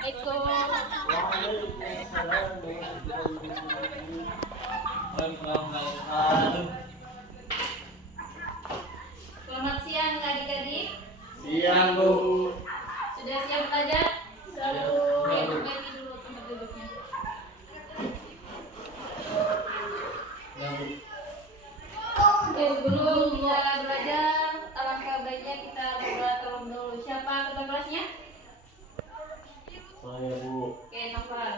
Selamat siang adik-adik. Siang Bu. Sudah siap belajar? Perbaiki dulu tempat duduknya. Oke, sebelum kita belajar, alangkah baiknya kita berdoa dulu. Siapa ketua kelasnya? Saya Bu. Oke, Novel.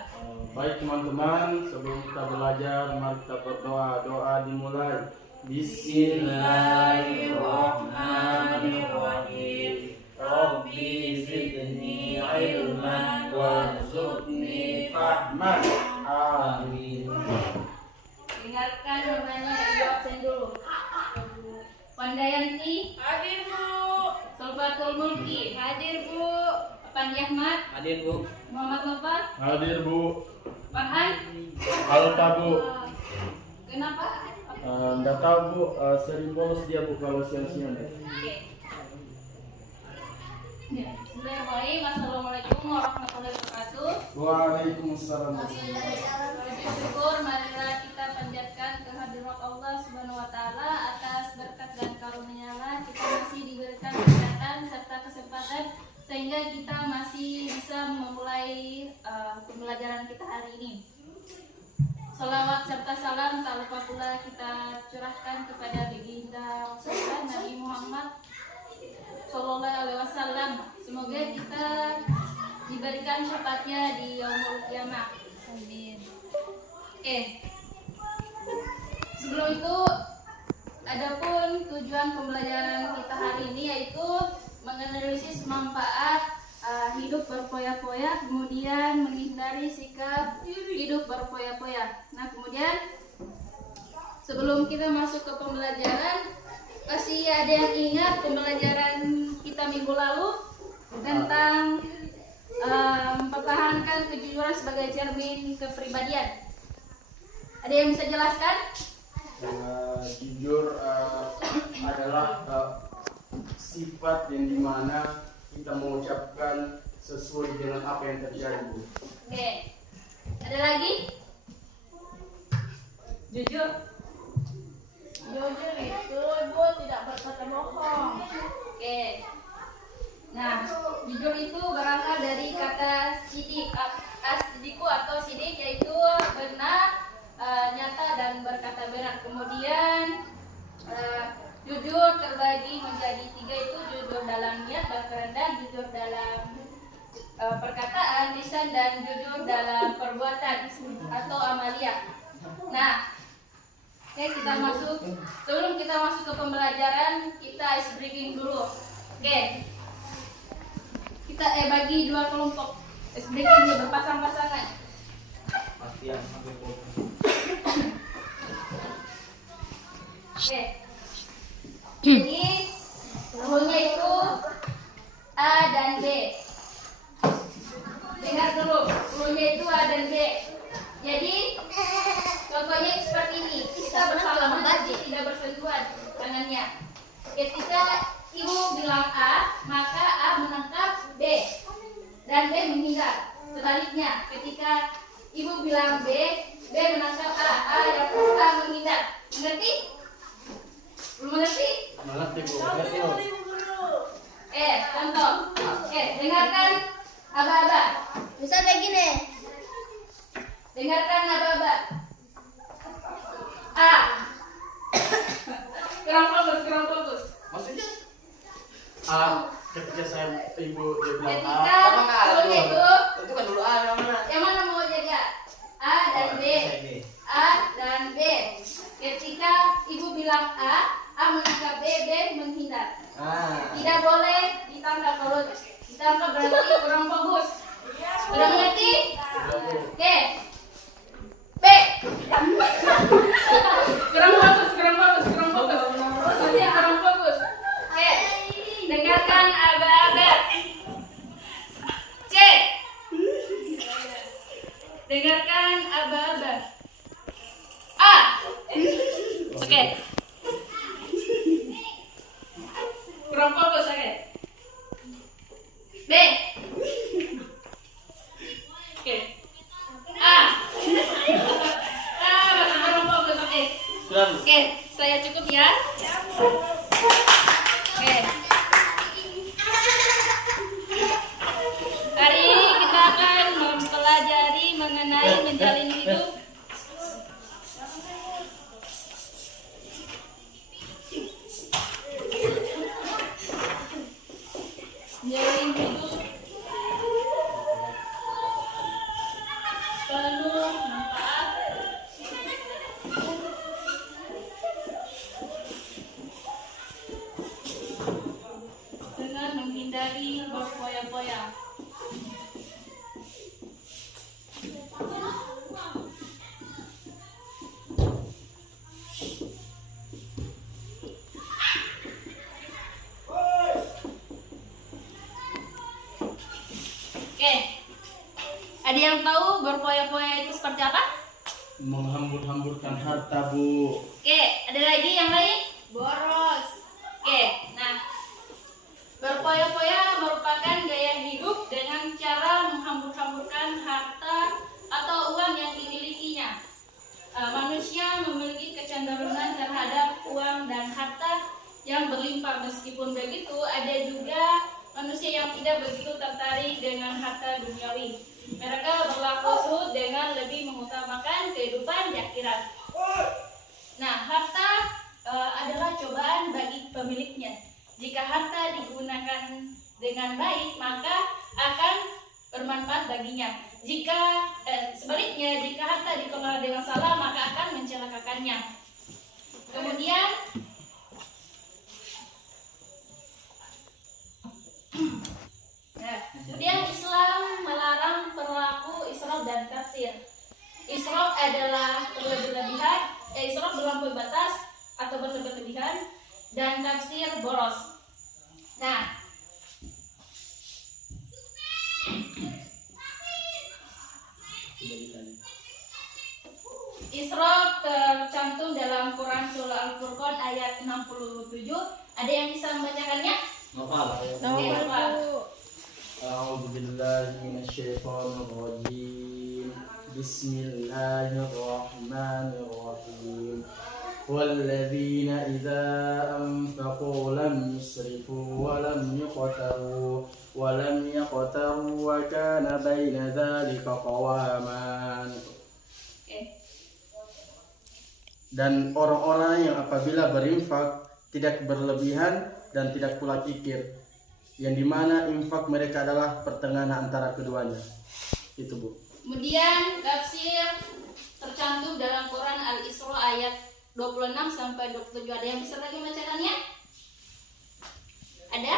Baik teman-teman, sebelum kita belajar, mari kita berdoa. Doa dimulai. Bismillahirrahmanirrahim. Rabbi zidni ilman warzuqni fahman. Amin. Dengarkan namanya Ibu absen dulu. Pandayanti. Hadir Bu. Solfatul Mulki. Hadir Bu. Pandi Ahmad. Hadir Bu. Muhammad Novel. Hadir Bu. Farhan. Alta Bu. Kenapa? Nggak tahu Bu, sering bolos dia Bu kalau siang-siang. Oke. Bismillahirrahmanirrahim. Assalamualaikum warahmatullahi wabarakatuh. Waalaikumsalam. Puji syukur marilah kita panjatkan kehadirat Allah Subhanahu wa taala atas berkat dan karunia-Nya kita masih diberikan kesehatan serta kesempatan sehingga kita masih bisa memulai pembelajaran kita hari ini. Salawat serta salam tak lupa pula kita curahkan kepada baginda Rasulullah Nabi Muhammad Sallallahu Alaihi Wasallam. Semoga kita diberikan syafaatnya di yaumul qiyamah. Amin. Oke. Sebelum itu, adapun tujuan pembelajaran kita hari ini yaitu menganalisis manfaat hidup berpoya-poya, kemudian menghindari sikap hidup berpoya-poya. Nah, kemudian sebelum kita masuk ke pembelajaran, pasti ada yang ingat pembelajaran kita minggu lalu tentang mempertahankan kejujuran sebagai cermin kepribadian. Ada yang bisa jelaskan? Jujur adalah sifat yang dimana kita mengucapkan sesuai dengan apa yang terjadi Bu. Oke. Ada lagi? Jujur. Jujur itu Bu tidak berkata bohong. Oke. Nah, jujur itu berasal dari kata sidik, as-sidiku atau sidik yaitu benar, nyata dan berkata benar. Kemudian jujur terbagi menjadi 3 itu jujur dalam niat dan kehendak, jujur dalam perkataan, lisan dan jujur dalam perbuatan atau amalia. Nah, oke, kita masuk. Sebelum kita masuk ke pembelajaran, kita ice breaking dulu. Oke. Kita bagi 2 kelompok. Ice breaking berpasang-pasangan. Pasti yang sampai Bu. Oke. Jadi rumusnya itu A dan B. Dengar dulu, rumusnya itu A dan B. Jadi contohnya seperti ini. Kita bersalaman tapi tidak bersentuhan tangannya. Ketika ibu bilang A, maka A menangkap B dan B menghindar. Sebaliknya, ketika ibu bilang B, B menangkap A yang A menghindar. Mengerti? Belum mengerti? Mengerti Bu. Contoh. Dengarkan aba-aba. Misal begini. Dengarkan aba-aba. A. Kurang fokus. Maksudnya ketika saya ibu dia bilang Ketika rumusnya Itu kan dulu A yang mana? yang mana mau jadi A? A dan B. A dan B. Ketika ibu bilang A menangkap B, B menghindar. Tidak boleh ditangkap. Kalau ditangkap berarti kurang fokus. Sudah mengerti? Oke. B. Kurang fokus. Maksudnya kurang fokus. Oke. Dengarkan aba-aba. C. Dengarkan aba-aba. A. Oke. Kurang fokus, oke. B. Jalin hidup penuh manfaat dengan menghindari berfoya-foya. Oke, ada yang tahu berfoya-foya itu seperti apa? Menghambur-hamburkan harta, Bu. Oke, ada lagi yang lain? Boros. Oke, nah berfoya-foya merupakan gaya hidup dengan cara menghambur-hamburkan harta atau uang yang dimilikinya. Manusia memiliki kecenderungan terhadap uang dan harta yang berlimpah. Meskipun begitu, ada juga manusia yang tidak begitu tertarik dengan harta duniawi. Mereka berlaku zuhud dengan lebih mengutamakan kehidupan di akhirat. Nah, harta adalah cobaan bagi pemiliknya. Jika harta digunakan dengan baik, maka akan bermanfaat baginya. Jika sebaliknya, jika harta dikelola dengan salah, maka akan mencelakakannya. Kemudian kemudian Islam melarang perilaku israf dan taksir. Israf adalah berlebihan, israf berlampaui batas atau berlebihan, dan taksir boros. Nah, israf tercantum dalam Quran surah Al-Furqan ayat 67. Ada yang bisa membacakannya? Nopal. Oke, Pak. أعوذ بالله من الشيطان الرجيم بسم الله الرحمن الرحيم والذين إذا أنفقوا لم يسرفوا ولم يقتروا وكان بين ذلك قواما. Dan orang-orang yang apabila berinfak tidak berlebihan dan tidak pula kikir, yang dimana infak mereka adalah pertengahan antara keduanya. Itu, Bu. Kemudian tafsir tercantum dalam Quran Al-Isra ayat 26 sampai 27. Ada yang bisa lagi membacakannya? Ada?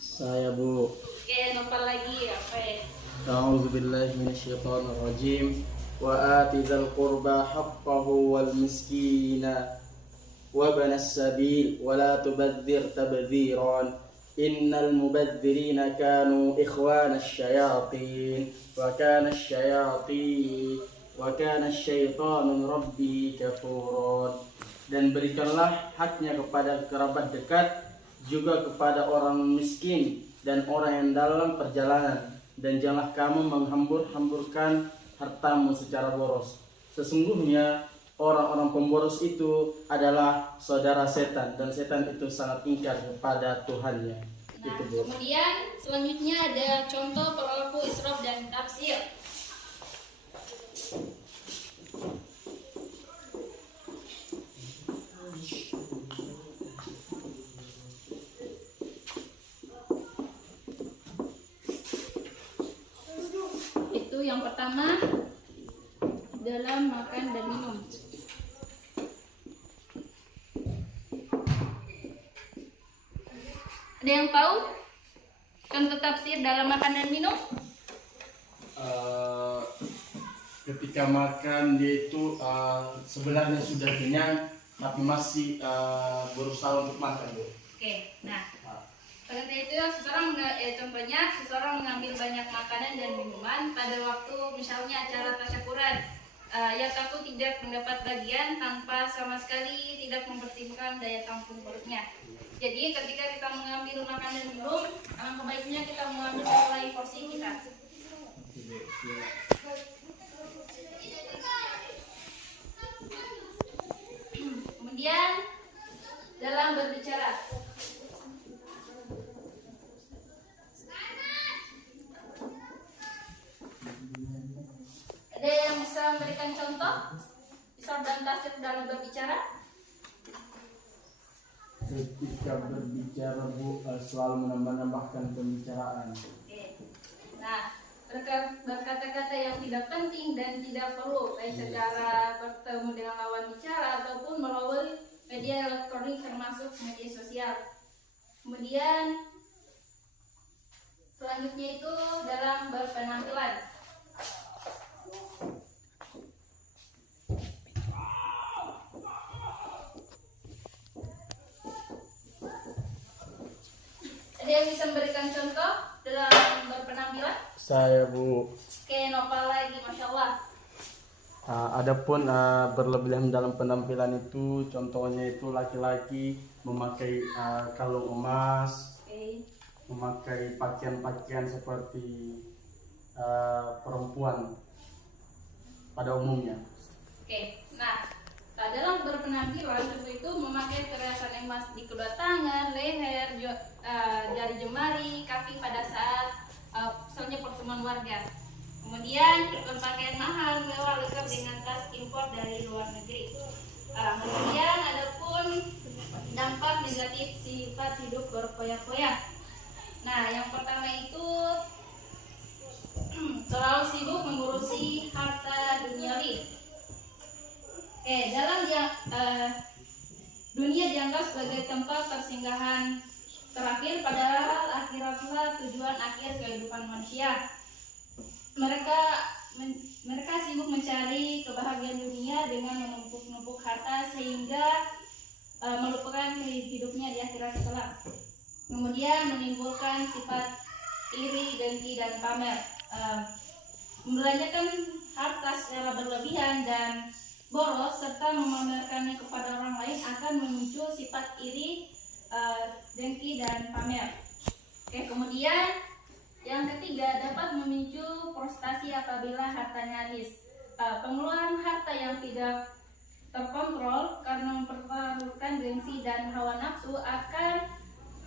Saya, Bu. Oke, nomor lagi apa ya? A'udzu billahi minasyaitonir rajim. Wa atizal qurba haqqahu wal miskina وابن السبيل ولا تبذر تبذيرا إن المبذرين كانوا إخوان الشياطين وكان الشيطان ربي كفورا. Dan berikanlah haknya kepada kerabat dekat, juga kepada orang miskin dan orang yang dalam perjalanan, dan janganlah kamu menghambur-hamburkan hartamu secara boros. Sesungguhnya orang-orang pemboros itu adalah saudara setan, dan setan itu sangat ingkar kepada Tuhannya. Nah, kemudian selanjutnya ada contoh perilaku israf dan tafsir. Itu yang pertama dalam makan dan minum. Ada yang tahu contoh tafsir dalam makan dan minum? Ketika makan dia itu sebenarnya sudah kenyang tapi masih berusaha untuk makan, Bu. Oke, nah pada itu contohnya seseorang mengambil banyak makanan dan minuman pada waktu misalnya acara tasyakuran, yang takut tidak mendapat bagian tanpa sama sekali tidak mempertimbangkan daya tampung perutnya. Jadi ketika kita mengambil makanan dan minum, alangkah baiknya kita mengambil sesuai porsi kita. Kemudian dalam berbicara, ada yang bisa memberikan contoh israf dan tafsir dalam berbicara? ketika berbicara Bu selalu menambah-nambahkan pembicaraan. Oke. Nah, berkata-kata yang tidak penting dan tidak perlu, baik secara bertemu dengan lawan bicara ataupun melalui media elektronik termasuk media sosial. Kemudian selanjutnya itu dalam berpenampilan. Ada yang bisa memberikan contoh dalam berpenampilan? Saya Bu. Oke, Nopal lagi, Masya Allah. Adapun berlebihan dalam penampilan itu, contohnya itu laki-laki memakai kalung emas, Oke. memakai pakaian-pakaian seperti perempuan pada umumnya. Oke, nah dalam berpenampilan seperti itu memakai perhiasan emas di kedua tangan, leher, jari jemari, kaki pada saat misalnya pertemuan warga. Kemudian berpakaian mahal, mewah, lengkap dengan tas impor dari luar negeri. Kemudian adapun dampak negatif sifat hidup berfoya-foya. Nah, yang pertama itu terlalu sibuk mengurusi harta duniawi. Dalam dunia dianggap sebagai tempat persinggahan terakhir, padahal akhiratlah tujuan akhir kehidupan manusia. Mereka sibuk mencari kebahagiaan dunia dengan menumpuk-numpuk harta sehingga melupakan hidupnya di akhirat kelak. Kemudian menimbulkan sifat iri, dengki, dan pamer. Membelanjakan harta secara berlebihan dan boros serta memamerkannya kepada orang lain akan memicu sifat iri, dengki, dan pamer. Kemudian yang ketiga dapat memicu frustasi apabila hartanya habis. Pengeluaran harta yang tidak terkontrol karena mempertaruhkan gengsi dan hawa nafsu akan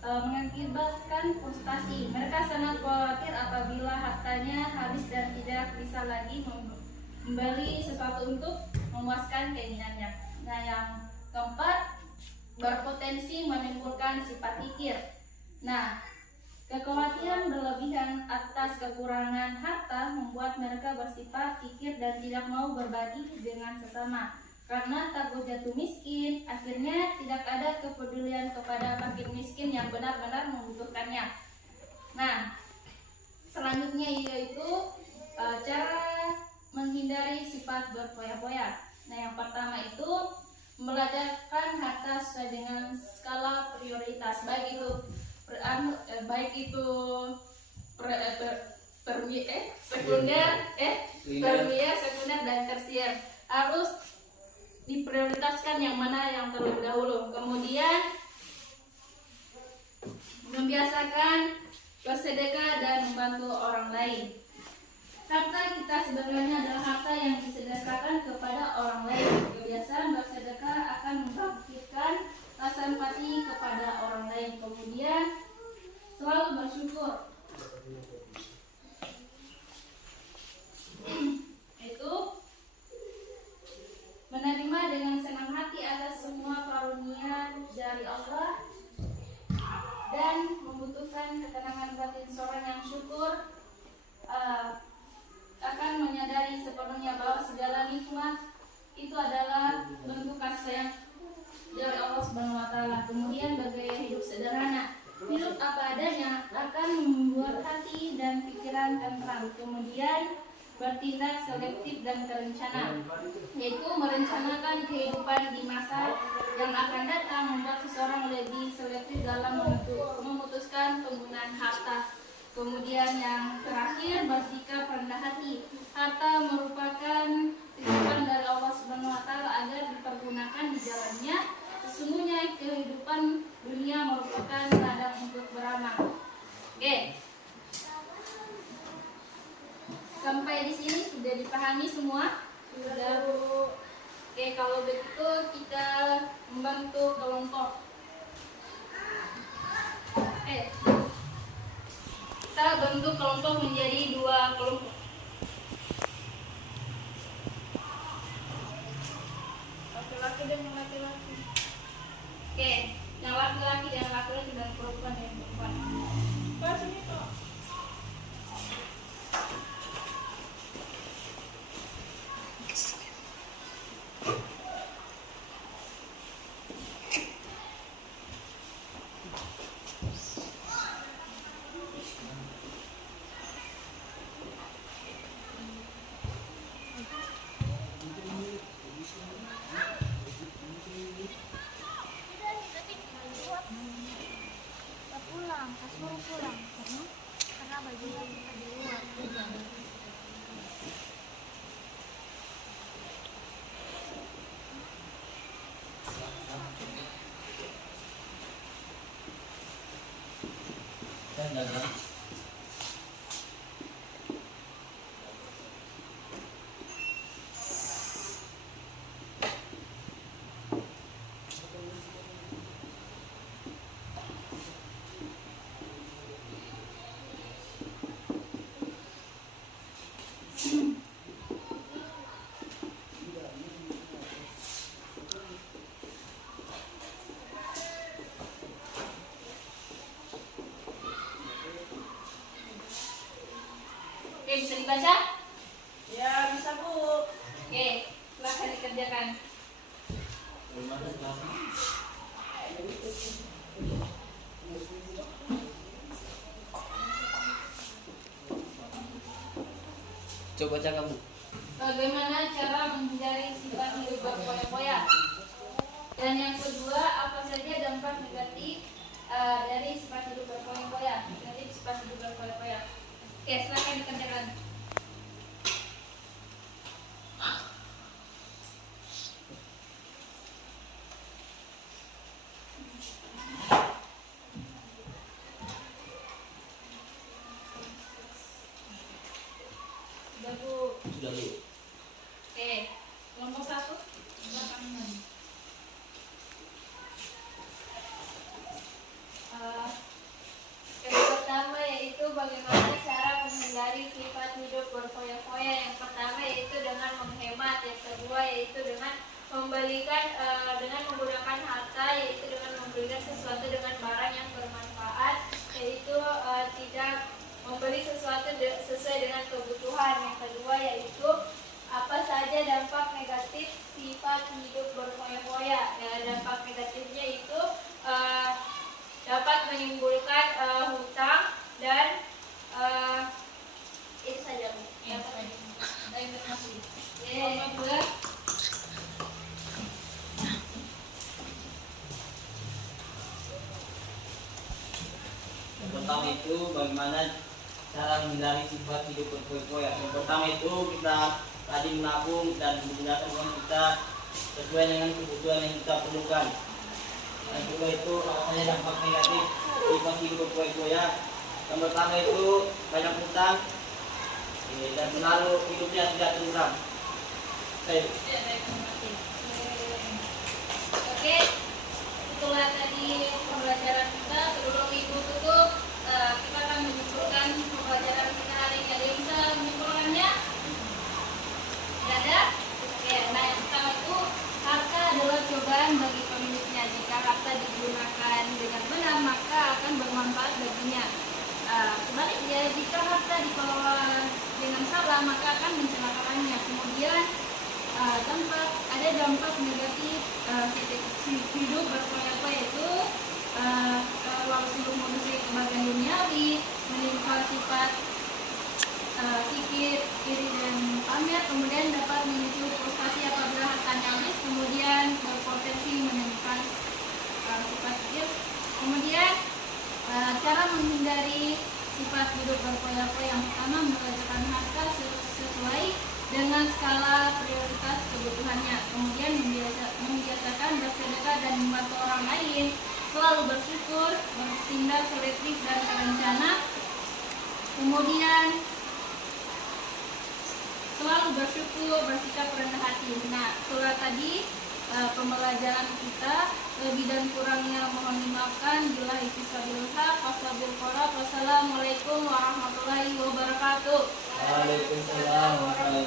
mengakibatkan frustasi. Mereka sangat khawatir apabila hartanya habis dan tidak bisa lagi membeli sesuatu untuk memuaskan keinginannya. Nah, yang keempat, berpotensi menimbulkan sifat kikir. Nah, kekhawatiran berlebihan atas kekurangan harta membuat mereka bersifat kikir dan tidak mau berbagi dengan sesama. Karena takut jatuh miskin, akhirnya tidak ada kepedulian kepada fakir miskin yang benar-benar membutuhkannya. Nah, selanjutnya yaitu cara menghindari sifat berfoya-foya. Nah, yang pertama itu membelanjakan harta sesuai dengan skala prioritas, baik itu tersier, sekunder, dan tersier. Harus diprioritaskan yang mana yang terlebih dahulu. Kemudian membiasakan bersedekah dan membantu orang lain. Harta kita sebenarnya adalah harta yang disedekahkan kepada orang lain. Kebiasaan bersedekah akan membangkitkan rasa empati kepada orang lain. Kemudian selalu bersyukur. Itu menerima dengan senang hati atas semua karunia dari Allah dan membutuhkan ketenangan batin. Seorang yang syukur akan menyadari sepenuhnya bahwa segala nikmat itu adalah bentuk kasih sayang dari Allah Subhanahu wa taala. Kemudian bergaya hidup sederhana, hidup apa adanya akan membuat hati dan pikiran tenteram. Kemudian bertindak selektif dan terencana, yaitu merencanakan kehidupan di masa yang akan datang, membuat seseorang lebih selektif dalam memutuskan penggunaan harta. Kemudian yang terakhir, bersikap rendah hati. Harta merupakan titipan dari Allah Subhanahu wa taala agar dipergunakan di jalannya. Sesungguhnya kehidupan dunia merupakan ladang untuk beramal. Oke. Sampai di sini sudah dipahami semua? Sudah. Oke, kalau begitu kita membantu kelompok. Kita bentuk kelompok menjadi 2 kelompok. Laki-laki dan laki-laki. Oke, yang laki angkat suruh pulang karena baju kita di luar hujan. Oke, bisa dibaca? Ya, bisa Bu. Oke, silahkan dikerjakan. Coba baca kamu. Bagaimana cara menghindari sifat hidup berfoya-foya? Dan yang kedua, apa saja dampak negatif dari sifat hidup berfoya-foya? Negatif sifat hidup berfoya-foya. Oke, silahkan dikerjakan. Sudah, Bu. Sudah Bu. Oke, kelompok 1 belakang ini. Yang pertama yaitu bagaimana cara menghindari sifat hidup berfoya-foya. Yang pertama yaitu dengan menghemat. Yang kedua yaitu dengan membelikan dengan menggunakan harta, yaitu dengan membelikan sesuatu dengan barang yang bermanfaat, yaitu tidak membeli sesuatu sesuai dengan kebutuhan. Yang kedua yaitu apa saja dampak negatif sifat hidup berfoya-foya. Ya, dampak negatifnya itu dapat menimbulkan hutang dan itu saja. Terima kasih. Yang pertama itu bagaimana cara menghindari sifat hidup berfoya-foya. Yang pertama itu kita rajin menabung dan menggunakan uang kita sesuai dengan kebutuhan yang kita perlukan. Yang kedua itu apa saja dampak negatif sifat hidup berfoya-foya. Yang pertama itu banyak hutang dan selalu hidupnya tidak tentram. Oke, itulah tadi pembelajaran kita. Sebelum Ibu tutup, kita akan menyimpulkan pembelajaran kita hari ini. Ada yang bisa menyimpulkannya? Tidak ada? Oke, nah yang pertama itu harta adalah cobaan bagi pemiliknya. Jika harta digunakan dengan benar, maka akan bermanfaat baginya. Sebaliknya, jika harta dikelola dengan salah, maka akan mencelakakannya. Kemudian ada dampak negatif hidup berfoya-foya, yaitu lalu sibuk mengurusi kebahagiaan duniawi, menimpa sifat kikir, iri dan pamer, kemudian dapat memicu frustasi apabila hartanya habis, kemudian berpotensi menimbulkan sifat kikir. Kemudian cara menghindari sifat hidup berfoya-foya, yang pertama meletakkan harta sesuai dengan skala prioritas kebutuhannya. Kemudian membiasakan bersedekah dan membantu orang lain, selalu bersyukur, bertindak selektif dan terencana. Kemudian selalu bersyukur, bersikap rendah hati. Nah, itulah tadi pembelajaran kita. Lebih dan kurangnya mohon dimaafkan. Billahi taufiq wassalamualaikum warahmatullahi wabarakatuh. Waalaikumsalam warahmatullahi